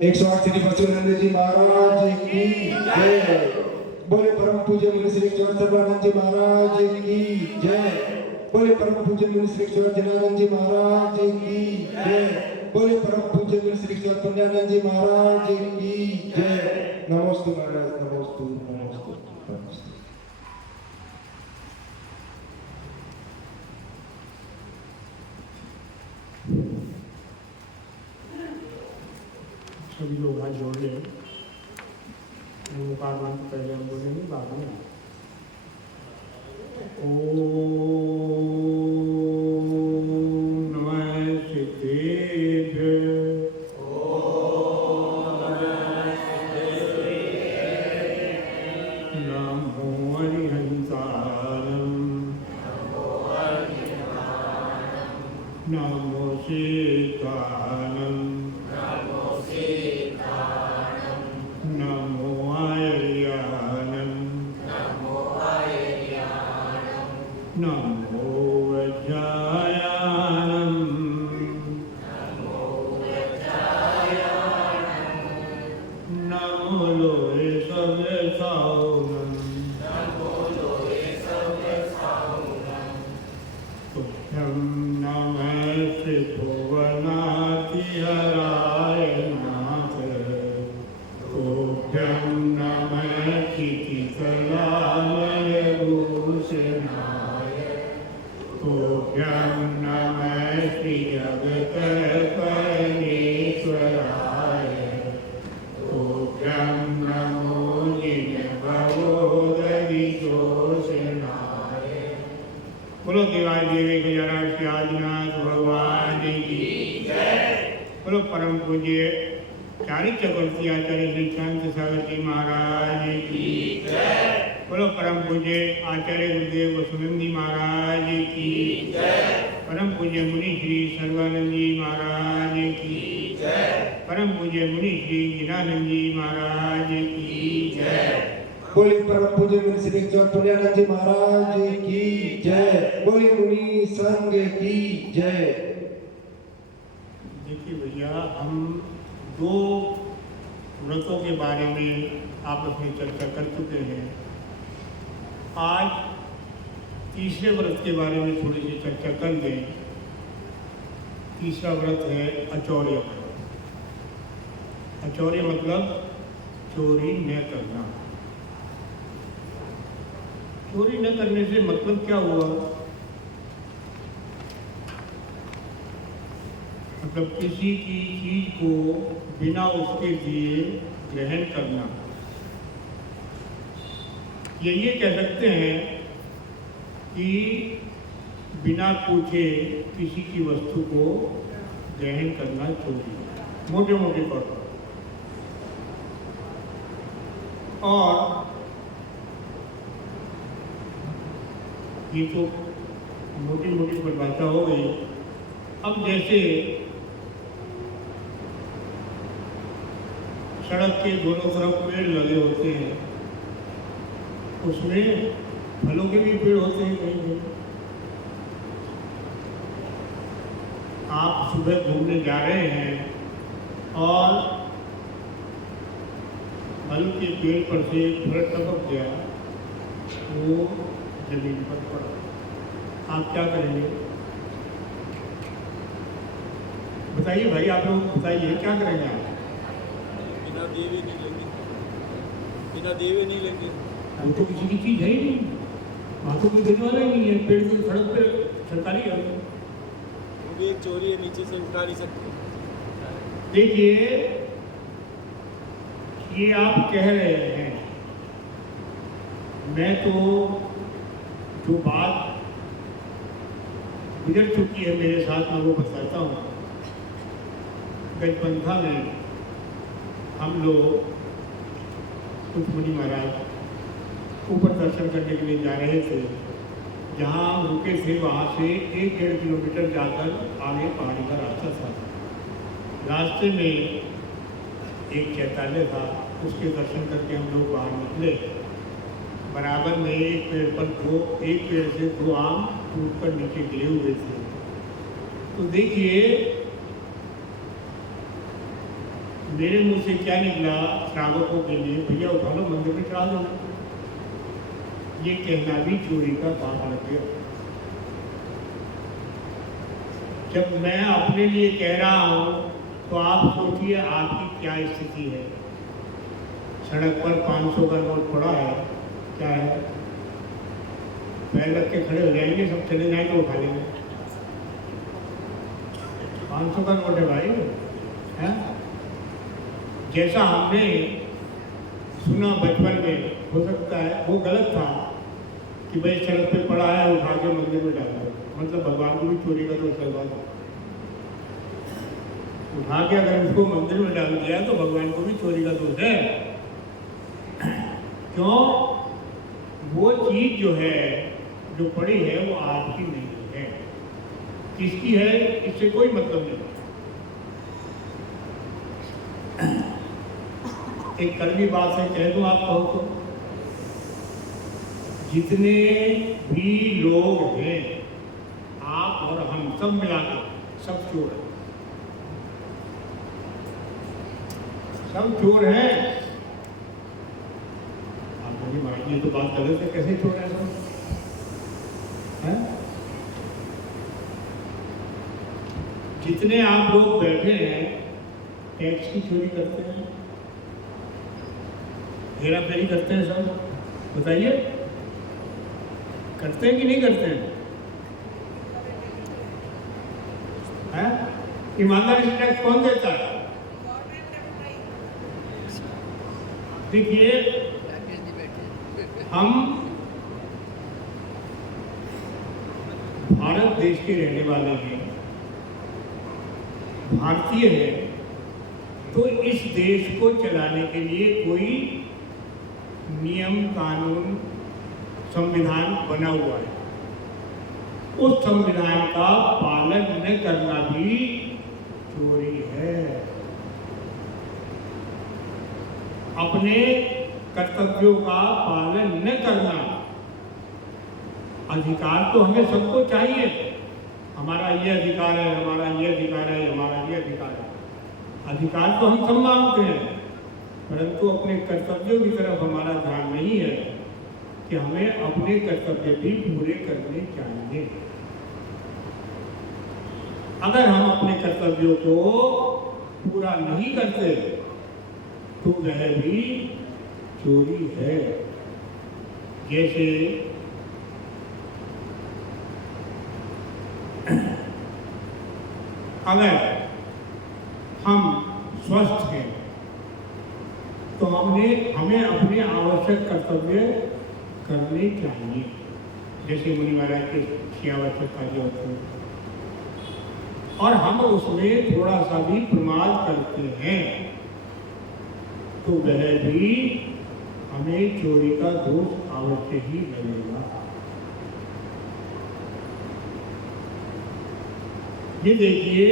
108 श्री बसवानंद जी महाराज की जय। बोले परम पूज्य मुनि श्री सर्वानंद जी महाराज की जय। बोले परम पूज्य मुनि श्री जनानंद जी महाराज की जय। बोले परम पूज्य मुनि श्री पुण्यानंद जी महाराज की जय। नमोस्तु महाराज, नमोस्तु नमोस्तु नमोस्तु। सभी लोग हाथ जोड़ लें। ओंकार मंत्र पहले हम बोलेंगे, बाद में ओम नमः सिद्धेभ्य। नमो हरिहंसारं। नमो सीतानं। नमो आयर्यानं। नमो वज्रायानं। नमो लोहे सव्यसानं। तुभ्यं नमः त्रिभुवनाधिहराय नाथ। तुभ्यं नमः क्षितितलामलभूषणाय। तुभ्यं नमः श्रीजगत्परमेश्वराय। तुभ्यं नमो जिनभवोदवितोषणाय। बोलो देवाय देवी गजानन आदिनाथ भगवान की जय। बोलो परम पूज्य चारित्र चक्रवर्ती आचार्य श्री शांत सागर जी महाराज की जय। बोलो परम पूज्य आचार्य गुरुदेव वसुनंदी महाराज की जय। परम पूज्य मुनि श्री सर्वानंद जी महाराज की जय। परम पूज्य मुनि श्री जिनानंद जी महाराज की जय। बोले परम पूज्य मुनि श्री पुण्यानंद जी महाराज की जय। बोले मुनि संघ की जय। देखिए भैया, हम दो व्रतों के बारे में आपस में चर्चा कर चुके हैं। आज तीसरे व्रत के बारे में थोड़ी सी चर्चा कर दें। तीसरा व्रत है अचौर्य व्रत। अचौर्य मतलब चोरी न करना। चोरी न करने से मतलब क्या हुआ? मतलब किसी की चीज को बिना उसके दिए ग्रहण करना। ये कह सकते हैं कि बिना पूछे किसी की वस्तु को ग्रहण करना चोरी, मोटे मोटे तौर पर। और ये तो मोटी मोटी परिभाषा हो गई। अब जैसे सड़क के दोनों तरफ पेड़ लगे होते हैं, उसमें फलों के भी पेड़ होते हैं कहीं कहीं। आप सुबह घूमने जा रहे हैं और फल के पेड़ पर से फल टपक गया, वो जमीन पर पड़ा, आप क्या करेंगे? बताइए भाई, आप लोग बताइए क्या करेंगे आप? बिना दिए नहीं लेंगे, बिना दिए नहीं लेंगे। वो तो किसी की चीज है ही नहीं, हाथों की देने वाला ही नहीं है। पेड़ की सड़क पे सरकारी है, वो भी एक चोरी है, नीचे से उठा नहीं सकते। देखिए, ये आप कह रहे हैं, मैं तो जो बात गुजर चुकी है मेरे साथ में वो बताता हूँ। गजपंथा में हम लोग कुछ मुनि महाराज ऊपर दर्शन करने के लिए जा रहे थे। जहाँ हम रुके थे वहाँ से 1-1.5 किलोमीटर जाकर आगे पहाड़ी का रास्ता था। रास्ते में एक चैतालय था, उसके दर्शन करके हम लोग बाहर निकले। बराबर में एक पेड़ से दो आम टूटकर नीचे गिरे हुए थे। तो देखिए, मेरे मुंह से क्या निकला श्रावकों के लिए, भैया उठा लो मंदिर में चढ़ा दो, ये कहना भी चोरी का पाप लग गया। जब मैं अपने लिए कह रहा हूं तो आप सोचिए आपकी क्या स्थिति है। सड़क पर 500 का नोट पड़ा है, क्या है, पैर रख के खड़े हो जाएंगे, सब चले जाएंगे तो उठा लेंगे। 500 का नोट है भाई, है? जैसा हमने सुना बचपन में, हो सकता है वो गलत था कि भाई सड़क पे पड़ा है उठा के मंदिर में डाला, मतलब भगवान को भी चोरी का दोष लगा। उठा के अगर उसको मंदिर में डाल दिया तो भगवान को भी चोरी का दोष है। क्यों? वो चीज जो है, जो पड़ी है, वो आपकी नहीं है। किसकी है इससे कोई मतलब नहीं। एक कड़वी बात है, कह दूं आप कहो तो, जितने भी लोग हैं, आप और हम सब मिलाकर सब चोर हैं, सब चोर हैं। आप बोलिए भाई ये तो बात गलत है, कैसे चोर है सब, है? जितने आप लोग बैठे हैं टैक्स की चोरी करते हैं, हेरा फेरी करते हैं सब, बताइए करते हैं कि नहीं करते हैं? ईमानदारी से टैक्स कौन देता है? देखिए हम भारत देश के रहने वाले हैं, भारतीय हैं, तो इस देश को चलाने के लिए कोई नियम कानून संविधान बना हुआ है। उस संविधान का पालन न करना भी चोरी है। अपने कर्तव्यों का पालन न करना, अधिकार तो हमें सबको चाहिए, हमारा ये अधिकार है, हमारा ये अधिकार है, हमारा ये अधिकार है, अधिकार तो हम सब मांगते हैं, परंतु अपने कर्तव्यों की तरफ हमारा ध्यान नहीं है कि हमें अपने कर्तव्य भी पूरे करने चाहिए। अगर हम अपने कर्तव्यों को पूरा नहीं करते तो वह भी चोरी है। जैसे अगर हम स्वस्थ हैं तो हमें अपने आवश्यक कर्तव्य करने चाहिए, जैसे मुनि महाराज के आवश्यक कार्य होते हैं, और हम उसमें थोड़ा सा भी प्रमाद करते हैं तो वह भी हमें चोरी का दोष अवश्य ही लगेगा। ये देखिए,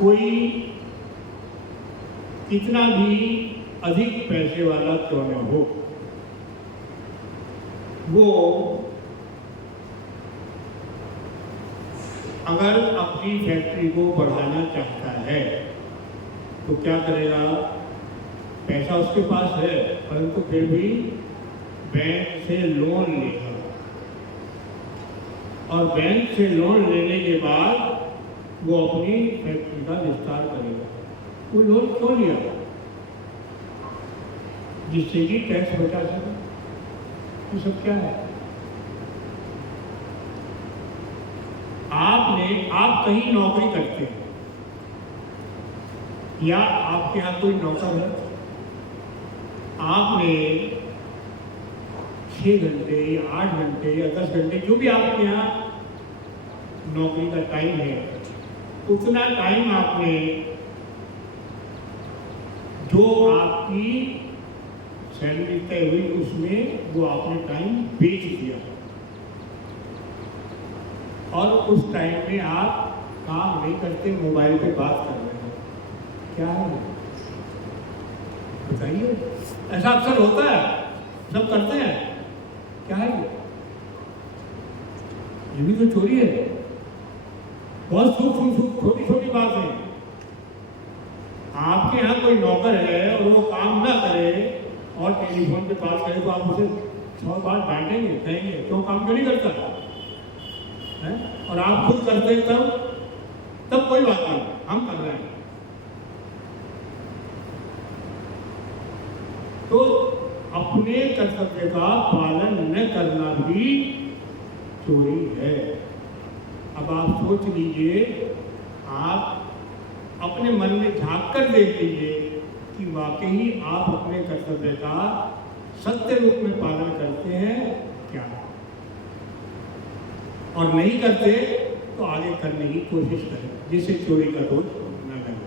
कोई कितना भी अधिक पैसे वाला क्यों न हो, वो अगर अपनी फैक्ट्री को बढ़ाना चाहता है तो क्या करेगा? पैसा उसके पास है, परंतु फिर भी बैंक से लोन लेगा, और बैंक से लोन लेने के बाद वो अपनी फैक्ट्री का विस्तार करेगा। वो लोन क्यों लिया? जिससे कि टैक्स बचा सके। ये सब क्या है? आप कहीं नौकरी करते हैं या आपके यहाँ कोई नौकर है, आपने 6 घंटे या 8 घंटे या 10 घंटे, जो भी आपके यहाँ नौकरी का टाइम है, उतना टाइम आपने, जो आपकी सैलरी तय हुई उसमें वो आपने टाइम बेच दिया, और उस टाइम में आप काम नहीं करते, मोबाइल पे बात कर रहे हैं। क्या है बताइए? ऐसा अक्सर होता है, सब करते हैं। क्या है ये भी तो चोरी है। बहुत सूक्ष्म छोटी छोटी बात है। आपके यहाँ कोई नौकर है और वो काम ना करे और टेलीफोन पे बात करे तो आप उसे 100 बार डांटेंगे, कहेंगे क्यों काम क्यों नहीं करता है? और आप खुद करते हैं तब कोई बात नहीं, हम कर रहे हैं। तो अपने कर्तव्य का पालन न करना भी चोरी है। अब आप सोच लीजिए, आप अपने मन में झांक कर देख लीजिए कि वाकई आप अपने कर्तव्य का सत्य रूप में पालन करते हैं क्या, और नहीं करते तो आगे करने की कोशिश करें जिससे चोरी का दोष न करें।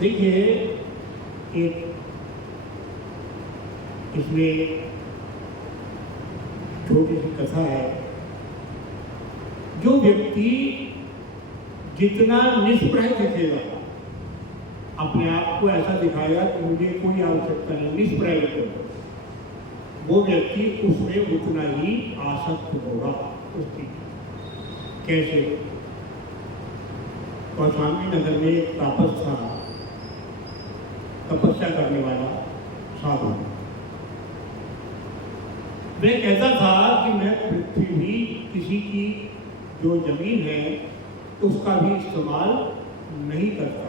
देखिए, एक इसमें छोटी सी कथा है। जो व्यक्ति जितना निष्प्रह दिखेगा, अपने आप को ऐसा दिखाएगा कि मुझे कोई आवश्यकता नहीं, निष्प्रह दिखेगा, वो व्यक्ति उसमें उतना ही आसक्त होगा। उसकी कैसे? कौशाम्बी नगर में एक तापस था, तपस्या करने वाला साधु। वह कहता था कि मैं पृथ्वी भी किसी की जो जमीन है उसका भी इस्तेमाल नहीं करता,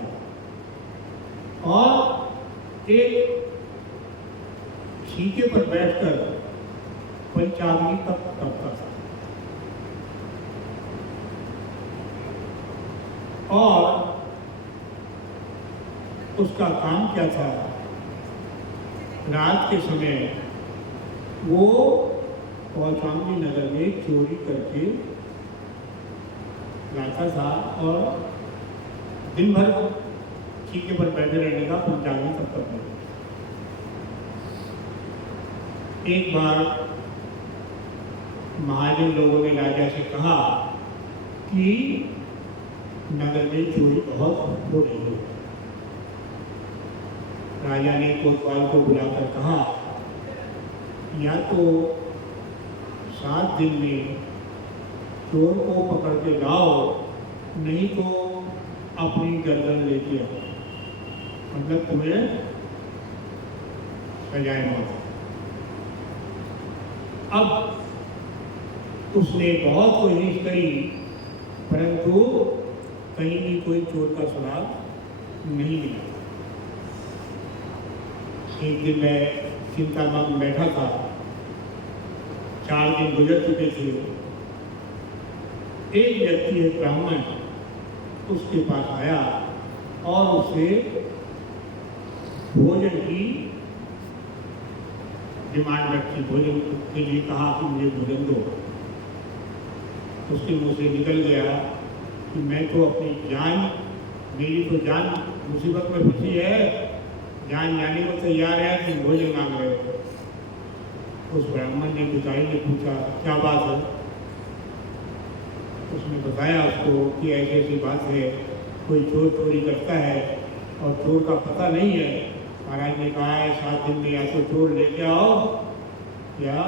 और एक छीके पर बैठकर पंचाग्नि तक तपता था। और उसका काम क्या था? रात के समय वो कौशाम्बी नगर में चोरी करके लाता था और दिन भर छीके पर बैठे रहने का पंचाग्नि तक करता था। एक बार महाजन लोगों ने राजा से कहा कि नगर में चोरी बहुत हो रही है। राजा ने कोतवाल को बुलाकर कहा, या तो 7 दिन में चोर को पकड़ के लाओ, नहीं तो अपनी गर्दन लेके आओ, मतलब तुम्हें सजाए मौत। अब उसने बहुत कोशिश करी, परंतु कहीं भी कोई चोर का सुराग नहीं मिला। एक दिन मैं चिंतामग्न बैठा था, 4 दिन गुजर चुके थे। एक व्यक्ति, एक ब्राह्मण, उसके पास आया और उसे भोजन की डिमांड रखी, भोजन के लिए कहा कि मुझे भोजन दो। उसके मुंह से निकल गया कि मैं तो अपनी जान, मेरी तो जान मुसीबत में फंसी है, जान जाने को तैयार है, तुम भोजन मांग रहे हो। उस ब्राह्मण ने, भिखारी ने पूछा, क्या बात है? उसने बताया उसको कि ऐसी ऐसी बात है, कोई चोर चोरी करता है और चोर का पता नहीं है। महाराज ने कहा है 7 दिन में या तो चोर लेके आओ या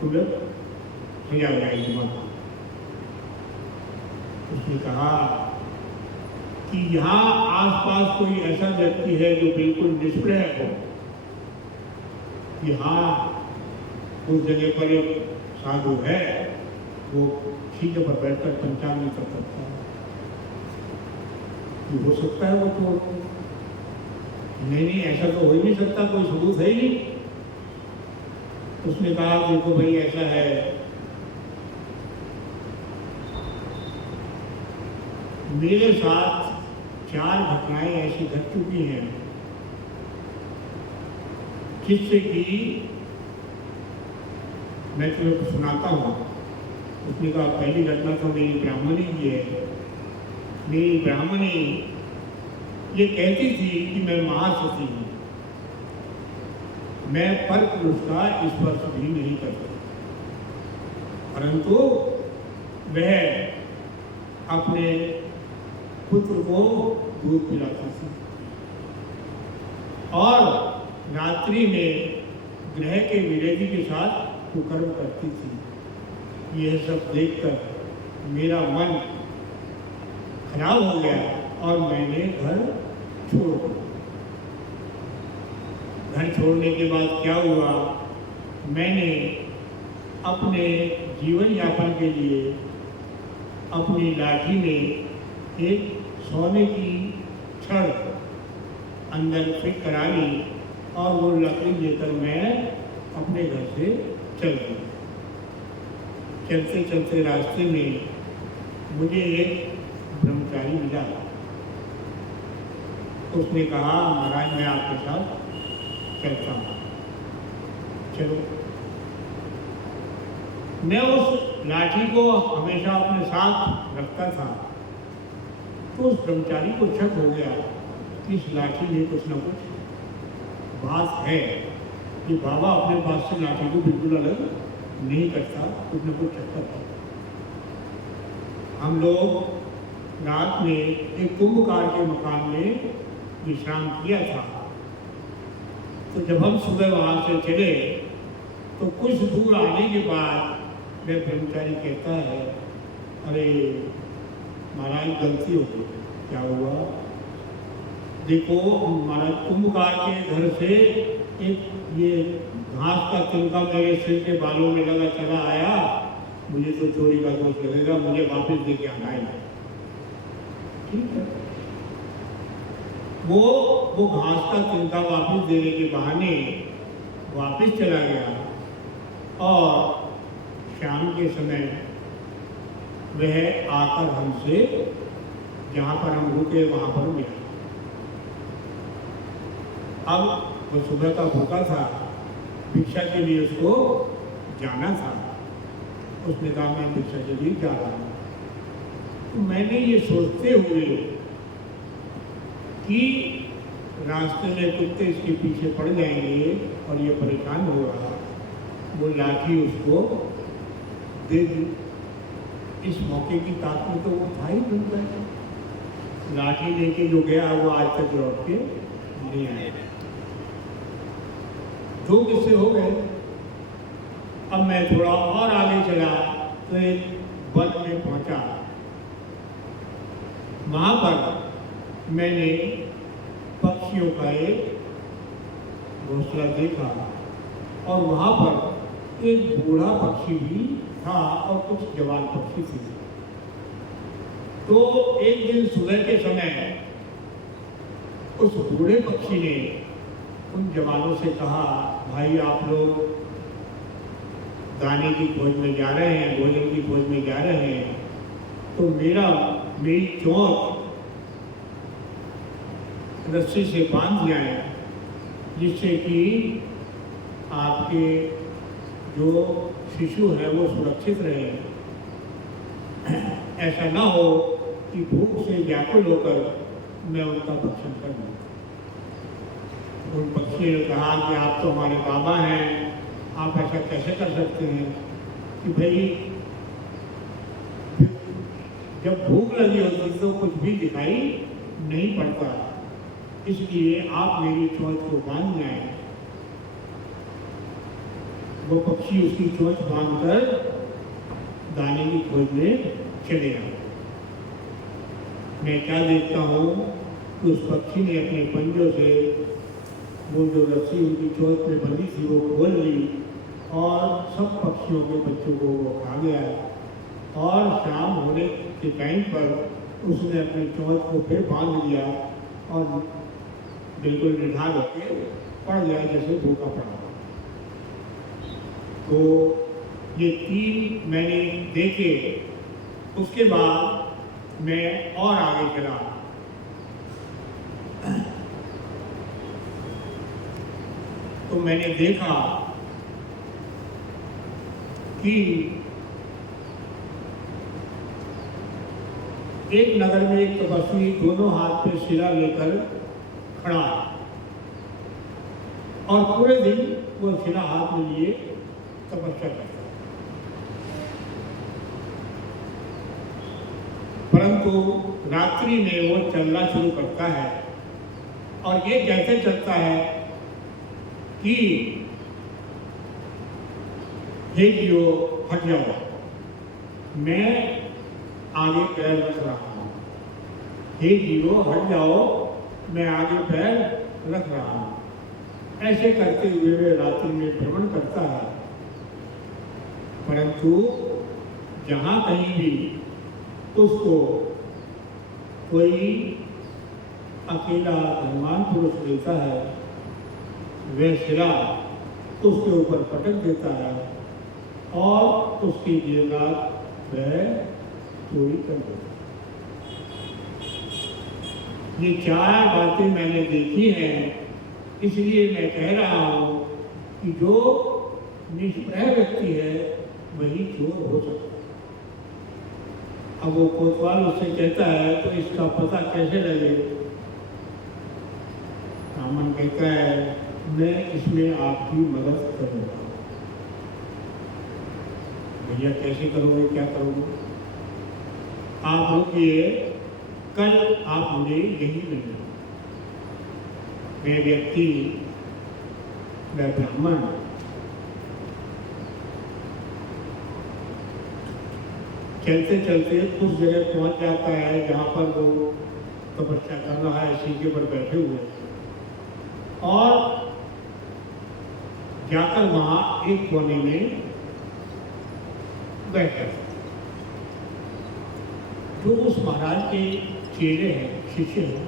तुम्हें सजा हो जाएगी मौत। उसने कहा कि यहाँ आसपास कोई ऐसा व्यक्ति है जो बिल्कुल निष्प्रह हो, यहाँ उस जगह पर एक साधु है, वो छीके पर बैठकर पंचाग्नि तप करता है, कि हो सकता है वो तो नहीं, ऐसा तो हो ही नहीं सकता, कोई सबूत है ही नहीं। उसने कहा देखो भाई, ऐसा है, मेरे साथ 4 घटनाएं ऐसी घट चुकी हैं जिससे कि मैं तुम्हें सुनाता हूँ। उसने कहा पहली घटना तो मेरी ब्राह्मणी की है। मेरी ब्राह्मणी ये कहती थी कि मैं महासती हूँ, मैं पर पुरुष का स्पर्श भी नहीं करती, परंतु वह अपने पुत्र को दूध पिलाती थी और रात्रि में ग्रह के विरोधी के साथ कुकर्म करती थी। यह सब देखकर मेरा मन खराब हो गया और मैंने घर छोड़ दिया। घर छोड़ने के बाद क्या हुआ, मैंने अपने जीवन यापन के लिए अपनी लाठी में एक सोने की छड़ अंदर फिट करा ली और वो लकड़ी लेकर मैं अपने घर से चल गया। चलते चलते रास्ते में मुझे एक ब्रह्मचारी मिला। उसने कहा, महाराज मैं आपके साथ चलता हूँ, चलो। मैं उस लाठी को हमेशा अपने साथ रखता था, तो उस ब्रह्मचारी को शक हो गया कि इस लाठी में कुछ न कुछ बात है कि बाबा अपने पास से लाठी को बिल्कुल अलग नहीं करता, कुछ न कुछ चक्कर है। हम लोग रात में एक कुंभकार के मकान में विश्राम किया था। तो जब हम सुबह वहाँ से चले तो कुछ दूर आने के बाद वह ब्रह्मचारी कहता है, अरे महाराज गलती हो गई। क्या हुआ? देखो महाराज कुंभकार के घर से एक ये घास का तिनका मेरे सिर के बालों में लगा चला आया, मुझे तो चोरी का दोष लगेगा, मुझे वापस दे के आना है। ठीक है, वो घास का तिनका वापस देने के बहाने वापस चला गया और शाम के समय वह आकर हमसे जहाँ पर हम रुके वहाँ पर मिला। अब वो सुबह का भूखा था, भिक्षा के लिए उसको जाना था। उसने कहा मैं भिक्षा के लिए जा रहा हूँ। तो मैंने ये सोचते हुए कि रास्ते में कुत्ते इसके पीछे पड़ जाएंगे और ये परेशान हो रहा, वो लाठी उसको दे दी। इस मौके की ताक में तो वो था ही बनता है। लाठी लेके जो गया वो आज तक लौट के नहीं आया। दो किस्से हो गए। अब मैं थोड़ा और आगे चला तो एक वन में पहुंचा। वहां पर मैंने पक्षियों का एक घोंसला देखा और वहां पर एक बूढ़ा पक्षी भी था और कुछ जवान पक्षी थे। तो एक दिन सुबह के समय उस बूढ़े पक्षी ने उन जवानों से कहा, भाई आप लोग दाने की खोज में जा रहे हैं, भोजन की खोज में जा रहे हैं, तो मेरी चोंच रस्सी से बांध दिया है, जिससे कि आपके जो शिशु है वो सुरक्षित रहे। ऐसा ना हो कि भूख से व्याकुल होकर मैं उनका भक्षण कर दूँ। उन पक्षी ने कहा कि आप तो हमारे बाबा हैं, आप ऐसा कैसे कर सकते हैं कि भाई जब भूख लगी होती तो कुछ भी दिखाई नहीं पड़ता, इसलिए आप मेरी चोंच को बांध जाएं। वो पक्षी उसकी चोंच बांधकर दाने की खोज में चले गए। मैं क्या देखता हूँ कि उस पक्षी ने अपने पंजों से वो जो रस्सी उनकी चोंच में बंधी थी वो खोल ली और सब पक्षियों के बच्चों को वो खा गया। और शाम होने के टाइम पर उसने अपनी चोंच को फिर बांध लिया और बिल्कुल निढाल होकर पड़ गया जैसे भूखा पड़ा। तो ये 3 मैंने देखे। उसके बाद मैं और आगे चला। तो मैंने देखा कि एक नगर में एक तपस्वी दोनों हाथ पे शिला लेकर खड़ा और पूरे दिन वो शिला हाथ में लिए तपस्या करता। परंतु रात्रि में वो चलना शुरू करता है और ये कैसे चलता है कि हे जीवो हट जाओ, मैं आगे पैर रख रहा हूँ, हे जीवो हट जाओ, मैं आगे पैर रख रहा हूँ। ऐसे करते हुए वे रात्रि में भ्रमण करता है, परंतु जहाँ कहीं भी उसको कोई अकेला धनवान पुरुष मिलता है, वह सिरा उसके ऊपर पटक देता है और उसकी जेवरात वह चोरी कर देता है। ये 4 बातें मैंने देखी हैं, इसलिए मैं कह रहा हूँ कि जो निष्प्रह व्यक्ति है वही चोर हो सकता है। अब वो कोतवाल उससे कहता है तो इसका पता कैसे लगे? रामन कहता है मैं इसमें आपकी मदद करूँगा। भैया कैसे करोगे, क्या करोगे? आप रुकिए, कल आप मुझे यही मिलना। वह व्यक्ति, वह ब्राह्मण चलते चलते उस जगह पहुंच जाता है जहाँ पर वो तपस्या कर रहा है, सीढ़ी पर बैठे हुए, और जाकर वहाँ एक कोने में बैठ जाता है। जो उस महाराज के चेले हैं, शिष्य हैं,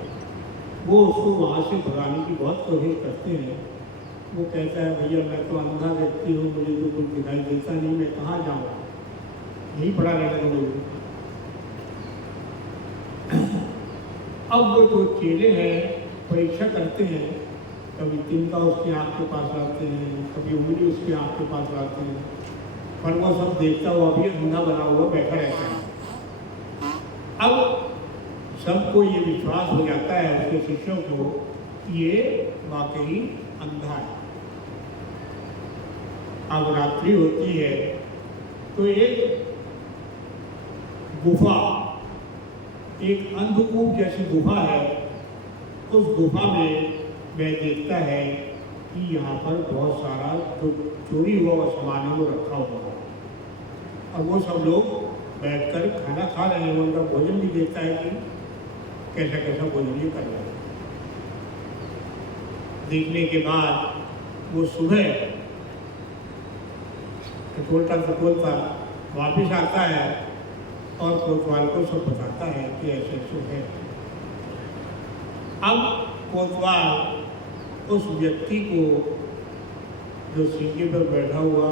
वो उसको वहाँ से भगाने की बहुत कोशिश करते हैं। वो कहता है भैया मैं तो अंधा व्यक्ति हूँ, मुझे तो कुछ दिखाई देता नहीं, मैं कहाँ जाऊँगा, यही पड़ा रहेगा मुझे। अब वो जो चेले हैं परीक्षा करते हैं, कभी तिनका उसकी आँख के पास लाते हैं, कभी उंगली उसकी आँख के पास लाते हैं, पर वो सब देखता हुआ भी अंधा बना हुआ बैठा रहता है। अब सबको ये विश्वास हो जाता है उसके शिष्यों को कि ये वाकई अंधा है। अब रात्रि होती है तो एक गुफा, एक अंधकूप जैसी गुफा है, उस गुफा में वह देखता है कि यहाँ पर बहुत सारा जो चोरी हुआ वो सामान है वो रखा हुआ है, और वो सब लोग बैठकर खाना खा रहे हैं। उनका भोजन भी देखता है कि कैसा कैसा भोजन ये कर रहे हैं। देखने के बाद वो सुबह टटोलता वापिस आता है और कोतवाल को सब बताता है कि ऐसे ऐसे है। अब कोतवाल उस व्यक्ति को जो सीढ़ी पर बैठा हुआ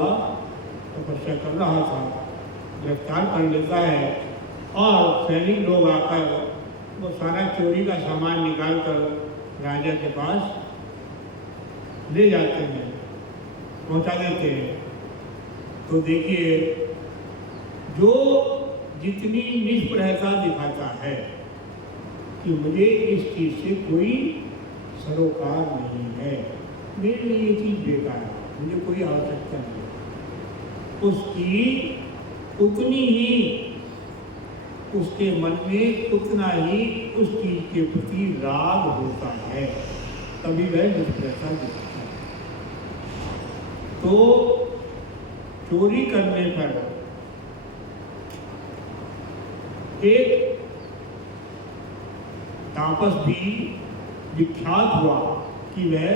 तपस्या कर रहा था गिरफ्तार कर लेता है, और सैनिक लोग आकर वो सारा चोरी का सामान निकाल कर राजा के पास ले जाते हैं, पहुंचा देते हैं। तो देखिए, जो जितनी निष्प्रहता दिखाता है कि मुझे इस चीज़ से कोई सरोकार नहीं है, मेरे लिए ये चीज़ बेकार है, मुझे कोई आवश्यकता नहीं है, उसकी उतनी ही उसके मन में उतना ही उस चीज़ के प्रति राग होता है, तभी वह निष्प्रहता दिखाता है। तो चोरी करने पर एक तापस भी विख्यात हुआ कि वह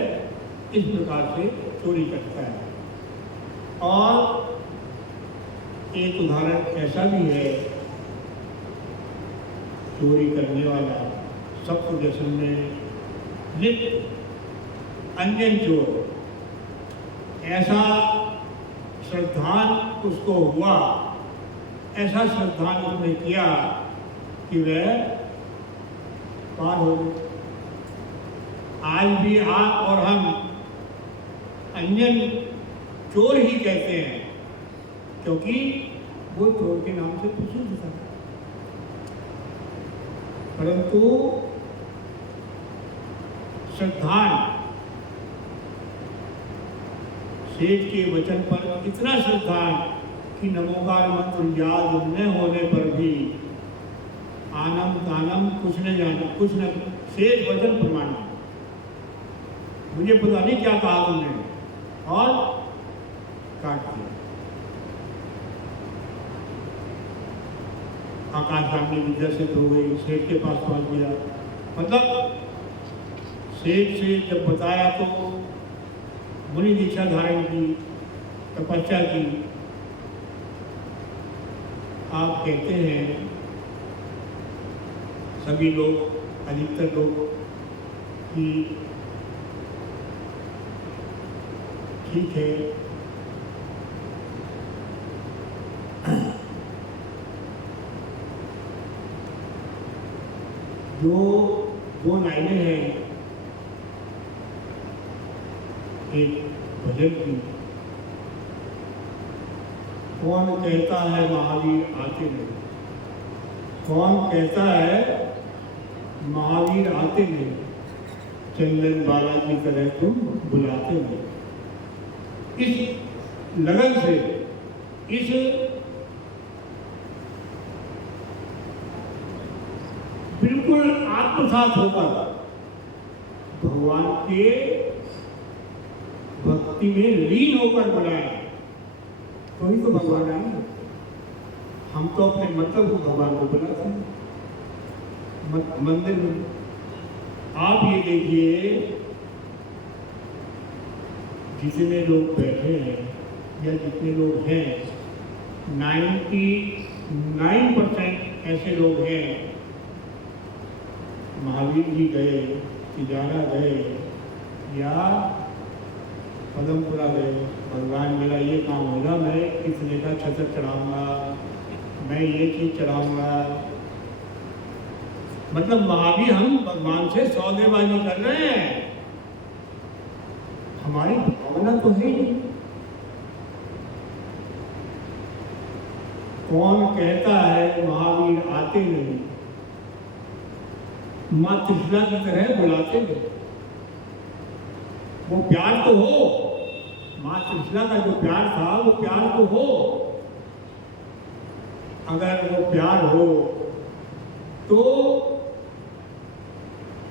इस प्रकार से चोरी करता है। और एक उदाहरण ऐसा भी है, चोरी करने वाला सप्तदशन में लिप्त अंजन चोर, ऐसा श्रद्धान उसको हुआ, ऐसा श्रद्धान उसने किया कि वह पार हो गए। आज भी आप और हम अंजन चोर ही कहते हैं, क्योंकि वो चोर के नाम से प्रसिद्ध था। परंतु श्रद्धान सेठ के वचन पर इतना श्रद्धान कि नमोकार मंत्र याद न होने पर भी आनम तानम कुछ न जाना, कुछ न सेठ वचन प्रमाण, मुझे पता नहीं क्या कहा तुमने, और काट दिया। आकाशवाणी विद्या से हो गई, सेठ के पास पहुंच गया। मतलब सेठ से जब बताया तो मुनि दीक्षा धारण की, तपस्या की। आप कहते हैं सभी लोग, अधिकतर लोग, कि ठीक है, जो दो लाइनें हैं एक भजन की, कौन कहता है महावीर आते नहीं, कौन कहता है महावीर आते नहीं, चंदन बाला की तरह तुम बुलाते नहीं। इस लगन से, इस बिल्कुल आत्मसात होकर भगवान के भक्ति में लीन होकर बुलाए, तो ही तो भगवान आए। हम तो अपने मतलब को भगवान को बुलाते हैं मंदिर में। आप ये देखिए, जितने लोग बैठे हैं या जितने लोग हैं, 99% ऐसे लोग हैं, महावीर जी गए, तिजारा गए या पदमपुरा गए, भगवान मेरा ये काम होगा, मैं इतने का छत्र चढ़ाऊंगा, मैं ये चीज चढ़ाऊंगा। मतलब महावीर हम भगवान से सौदेबाजी कर रहे हैं, हमारी भावना तो है नहीं। कौन कहता है महावीर आते नहीं, माँ त्रिशला की तरह बुलाते नहीं। वो प्यार तो हो, माँ त्रिशला का जो प्यार था वो प्यार तो हो। अगर वो प्यार हो तो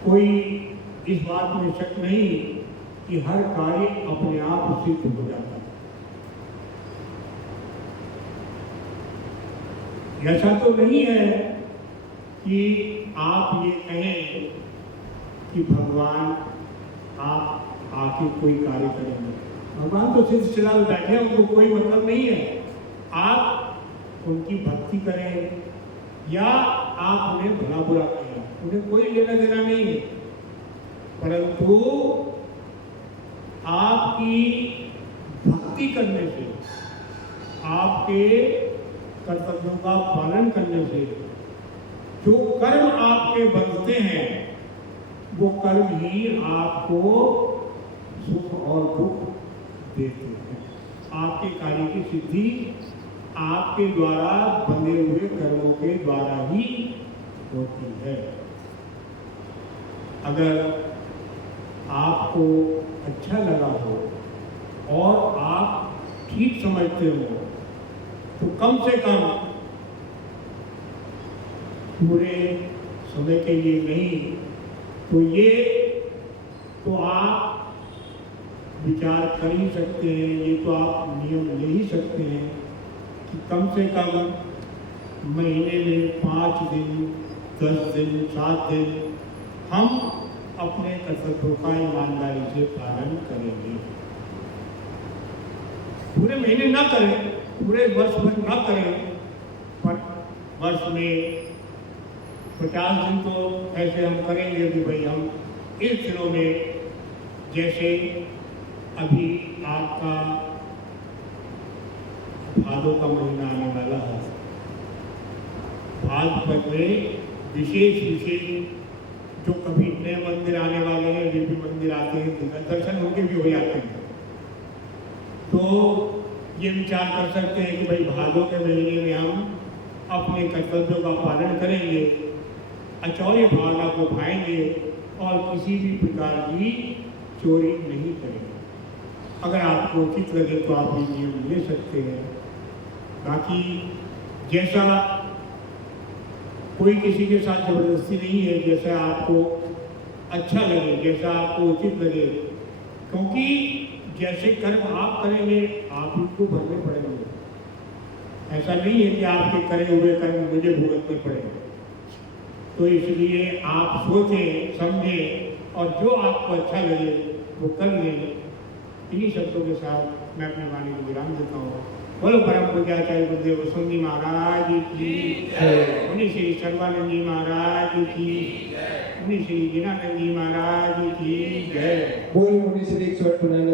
कोई इस बात में शक नहीं कि हर कार्य अपने आप सिद्ध हो जाता है। ऐसा तो नहीं है कि आप ये कहें कि भगवान आप आके कोई कार्य करेंगे। भगवान तो सिद्ध शिला में बैठे हैं, उनको कोई मतलब नहीं है आप उनकी भक्ति करें या आप उन्हें भला बुरा करें, उन्हें कोई लेना देना नहीं है। परंतु आपकी भक्ति करने से, आपके कर्तव्यों का पालन करने से जो कर्म आपके बनते हैं, वो कर्म ही आपको सुख और दुख देते हैं। आपके कार्य की सिद्धि आपके द्वारा बंधे हुए कर्मों के द्वारा ही होती है। अगर आपको अच्छा लगा हो और आप ठीक समझते हो तो कम से कम पूरे समय के लिए नहीं तो ये तो आप विचार कर ही सकते हैं, ये तो आप नियम ले ही सकते हैं कि कम से कम महीने में 5 दिन, 10 दिन, 7 दिन हम अपने कर्तव्यों का ईमानदारी से पालन करेंगे। पूरे महीने ना करें, पूरे वर्ष भर ना करें, पर वर्ष में 50 दिन तो ऐसे हम करेंगे कि भाई हम इस दिनों में, जैसे अभी आपका भादों का महीना आने वाला है, भाद्रपद में विशेष जो कभी नए मंदिर आने वाले हैं, वे भी मंदिर आते हैं, दर्शन उनके भी हो जाते हैं। तो ये विचार कर सकते हैं कि भाई भादों के महीने में हम अपने कर्तव्यों का पालन करेंगे, अचौर्य भावना को भाएंगे और किसी भी प्रकार की चोरी नहीं करेंगे। अगर आपको उचित लगे तो आप ये नियम ले सकते हैं। बाकी जैसा कोई किसी के साथ जबरदस्ती नहीं है, जैसा आपको अच्छा लगे, जैसा आपको उचित लगे, क्योंकि जैसे कर्म आप करेंगे आप इनको भरने पड़ेंगे। ऐसा नहीं है कि आपके करे हुए कर्म मुझे भुगतने पड़े। तो इसलिए आप सोचें, समझें और जो आपको अच्छा लगे वो कर लें। इन्हीं शब्दों के साथ मैं अपने वाणी को विराम देता हूँ। बोलो परम पूज्याचार्य गुरुदेव वसुंधि महाराज की जय। मुनि श्री सर्वानंद जी महाराज की, मुनि श्री दीनानंद जी महाराज की जय। बोले मुनि श्री ईश्वर गुणानंद